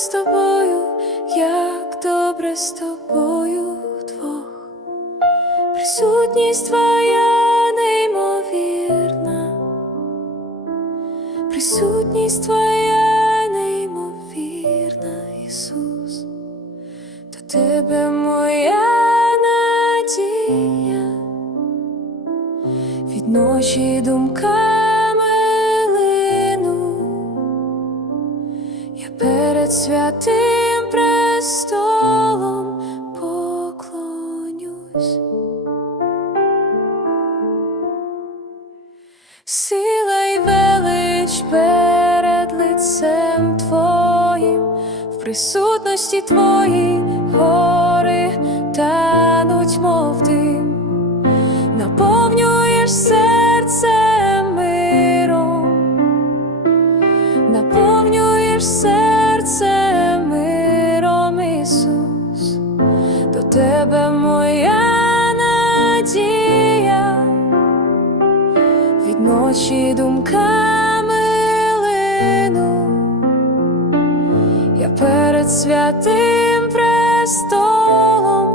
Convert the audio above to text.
з тобою, як добре з тобою вдвох. Присутність твоя неймовірна, присутність твоя неймовірна, Ісус, до тебе моя надія, від ночі думками перед святим престолом поклонюсь. Сила й велич перед лицем Твоїм, в присутності Твоїй гори тануть, мов дим, наповнюєш серце миром, наповнюєш серце Тебе моя надія. Від ночі думками лину, я перед святим престолом